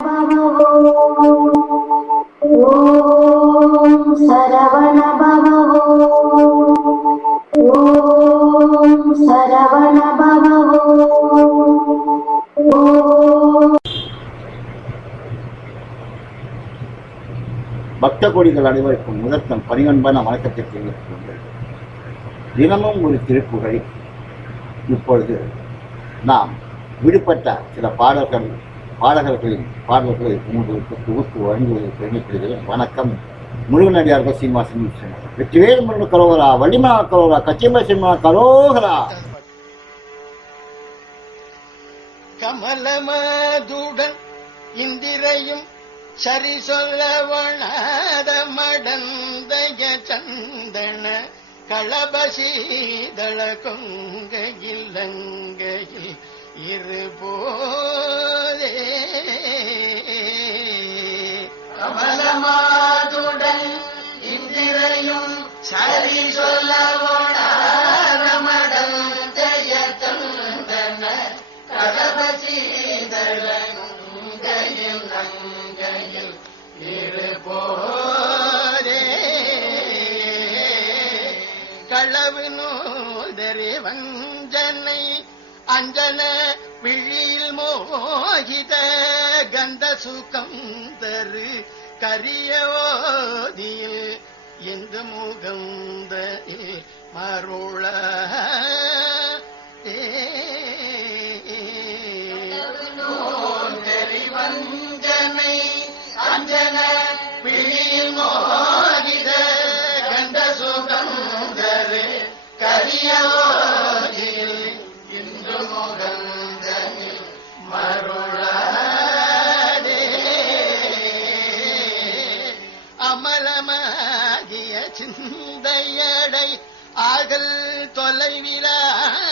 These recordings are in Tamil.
பக்த கோடிகள் அனைவருக்கும் முதற்கண் பணிவன்பான வணக்கத்தை தெரிவித்துக் தினமும் ஒரு திருப்புகழை இப்பொழுது நாம் விடுபட்ட சில பாடல்கள் பாடகர்களின் பாடல்களை உங்களுக்கு தொகுத்து வழங்குவதை பெருமைப்படுகிறேன் வணக்கம். முருகனடியார்கள் சீனிவாசன் விஸ்வநாதன். வெற்றிவேல் முருகன் கரோகரா வள்ளிமனா கரோகரா கச்சிம சினிமா கரோகரா. கமலமதுடன் இந்திரையும் சரி சொல்ல வணாத மடந்தய சந்தன களபசீதள கொங்கையில் லங்கையில் இருபோதே. கமலமாதுடன் இந்திரையும் சரி சொல்ல வணாத கடபசீதளங்கையில் நங்கையில் இருபோதே. களவு வஞ்சனை அஞ்சன விழியில் மோகித கந்த சுகம் தரு கரியவோதியில் எந்த முகந்த மருள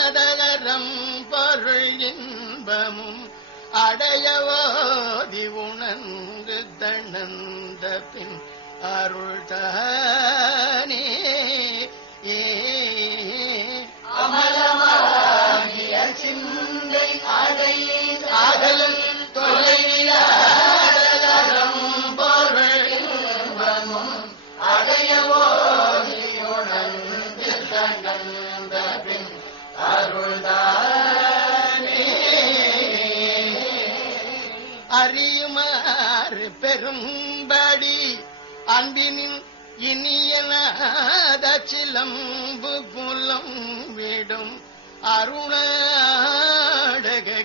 தொலைவிலாதகரம் பொருள் இன்பமும் அடையவோதி உணர்ந்து தணந்த பின் அருள் தானே ஏ. அமலமாகிய சிந்தை அடை ஆகல் பெரும்படி அன்பினின் இனியனாத சிலம்பு புலம் விடும் அருணாடக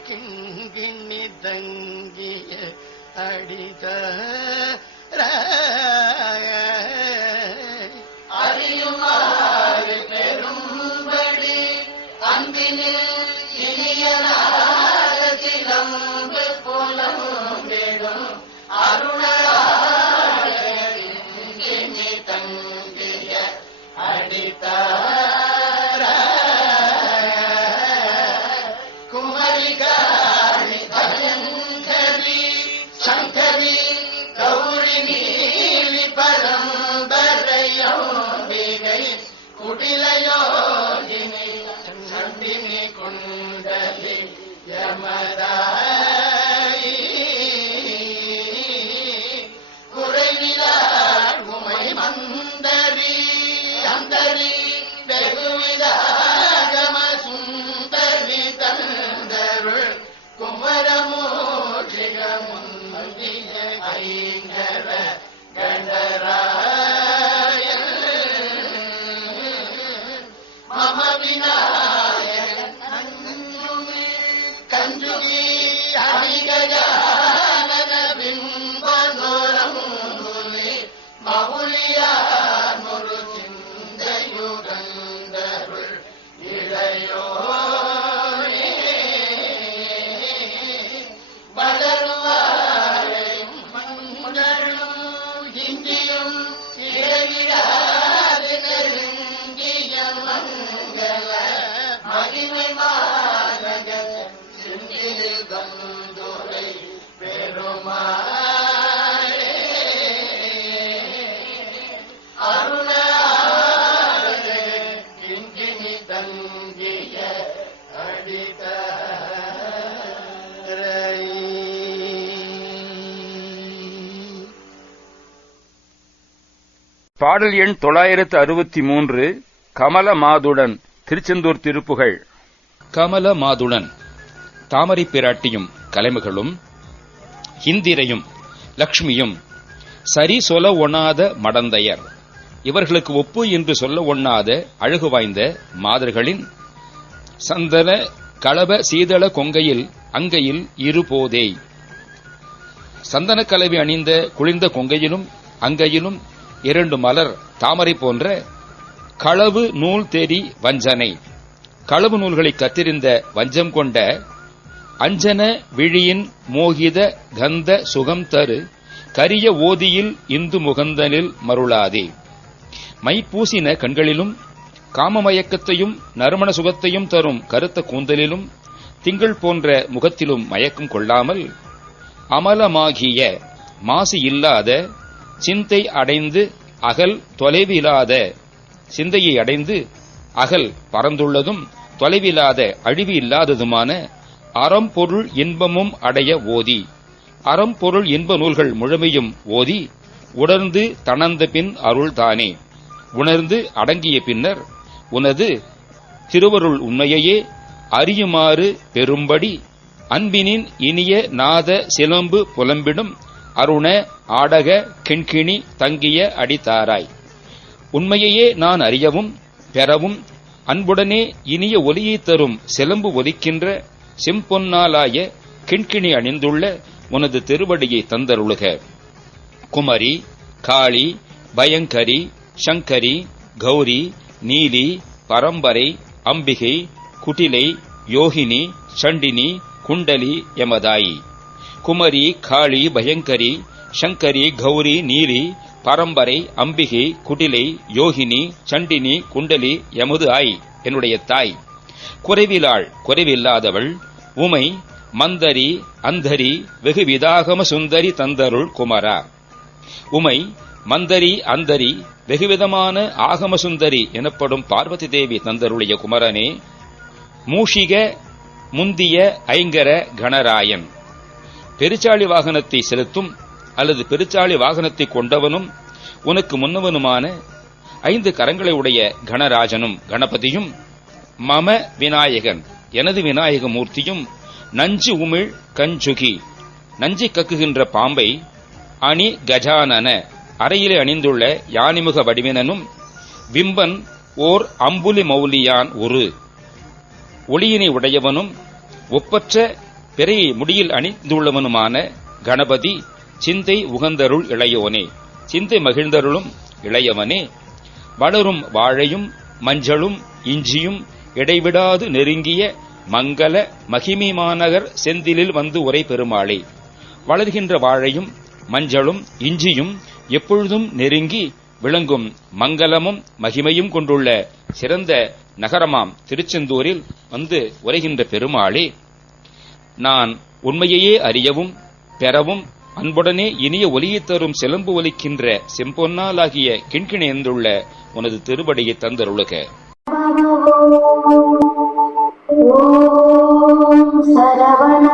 கிங்கிணி தங்கிய அடித ফুটিলাইয়া பாடல் எண் தொள்ளாயிரத்து அறுபத்தி மூன்று கமல மாதுடன் திருச்செந்தூர் திருப்புகழ். கமல மாதுடன் தாமரை பிராட்டியும் கலைமகளும் இந்திரையும் லக்ஷ்மியும் சரி சொல ஒண்ணாத மடந்தையர். இவர்களுக்கு ஒப்பு என்று சொல்ல ஒண்ணாத அழகு வாய்ந்த மாதர்களின் சந்தன கலப சீதள கொங்கையில் அங்கையில் இருபோதே சந்தன கலவி அணிந்த குளிர்ந்த கொங்கையிலும் அங்கையிலும் இரண்டு மலர் தாமரை போன்ற களவு நூல் தேரி வஞ்சனை. களவு நூல்களை கத்திருந்த வஞ்சம் கொண்ட அஞ்சன விழியின் மோகித கந்த சுகம் தரு கரிய ஓதியில் இந்து முகந்தனில் மருளாதே. மை பூசின கண்களிலும் காமமயக்கத்தையும் நறுமண சுகத்தையும் தரும் கருத்த கூந்தலிலும் திங்கள் போன்ற முகத்திலும் மயக்கம் கொள்ளாமல் அமலமாகிய மாசு இல்லாத சிந்தை அடைந்து அகல் தொலைவிலாத சிந்தையை அடைந்து அகல் பறந்துள்ளதும் தொலைவில்லாத அழிவு இல்லாததுமான அறம்பொருள் இன்பமும் அடைய ஓதி. அறம்பொருள் இன்ப நூல்கள் முழுமையும் ஓதி உணர்ந்து தணந்த பின் அருள்தானே. உணர்ந்து அடங்கிய பின்னர் உனது திருவருள் உண்மையையே அறியுமாறு பெரும்படி அன்பினின் இனிய நாத சிலம்பு புலம்பிடும் அருண ஆடக கிண்கிணி தங்கிய அடித்தாராய். உண்மையையே நான் அறியவும் பெறவும் அன்புடனே இனிய ஒலியை தரும் சிலம்பு ஒலிக்கின்ற செம்பொன்னாலாய கிண்கிணி அணிந்துள்ள உனது திருவடியை தந்தருளுக. குமரி காளி பயங்கரி சங்கரி கௌரி நீலி பரம்பரை அம்பிகை குட்டிலை யோகினி சண்டினி குண்டலி எமதாயி. குமரி காளி பயங்கரி சங்கரி கௌரி நீலி பரம்பரை அம்பிகை குடிலை யோகினி சண்டினி குண்டலி எமது ஆய் என்னுடைய தாய். குறைவிலாள் குறைவில்லாதவள் உமை மந்தரி அந்தரி வெகு விதாகம சுந்தரி தந்தருள் குமரா. உமை மந்தரி அந்தரி வெகுவிதமான ஆகம சுந்தரி எனப்படும் பார்வதி தேவி தந்தருடைய குமரனே மூஷிக முந்திய ஐங்கர கணராயன். பெருச்சாளி வாகனத்தை செலுத்தும் அல்லது பெருச்சாளி வாகனத்தை கொண்டவனும் உனக்கு முன்னவனுமான ஐந்து கரங்களை உடைய கணராஜனும் கணபதியும் மம விநாயகன். எனது விநாயக மூர்த்தியும் நஞ்சு உமிழ் கஞ்சுகி. நஞ்சை கக்குகின்ற பாம்பை அணி கஜானன. அறையிலே அணிந்துள்ள யானிமுக வடிவினனும் விம்பன் ஓர் அம்புலி மௌலியான் ஒரு ஒளியினை உடையவனும் ஒப்பற்ற பிறையை முடியில் அணிந்துள்ளவனுமான கணபதி சிந்தை உகந்தருள் இளையோனே. சிந்தை மகிழ்ந்தருளும் இளையவனே. வளரும் வாழையும் மஞ்சளும் இஞ்சியும் இடைவிடாது நெருங்கிய மங்கள மகிமை மாநகர் செந்திலில் வந்து உரை பெருமாளே. வளர்கின்ற வாழையும் மஞ்சளும் இஞ்சியும் எப்பொழுதும் நெருங்கி விளங்கும் மங்களமும் மகிமையும் கொண்டுள்ள சிறந்த நகரமாம் திருச்செந்தூரில் வந்து உரைகின்ற பெருமாளே. நான் உண்மையையே அறியவும் பெறவும் அன்புடனே இனிய ஒலியைத் தரும் செலும்பு ஒலிக்கின்ற செம்பொன்னாலாகிய கிண்கிணைந்துள்ள உனது திருவடியை தந்தருளுக. சரவண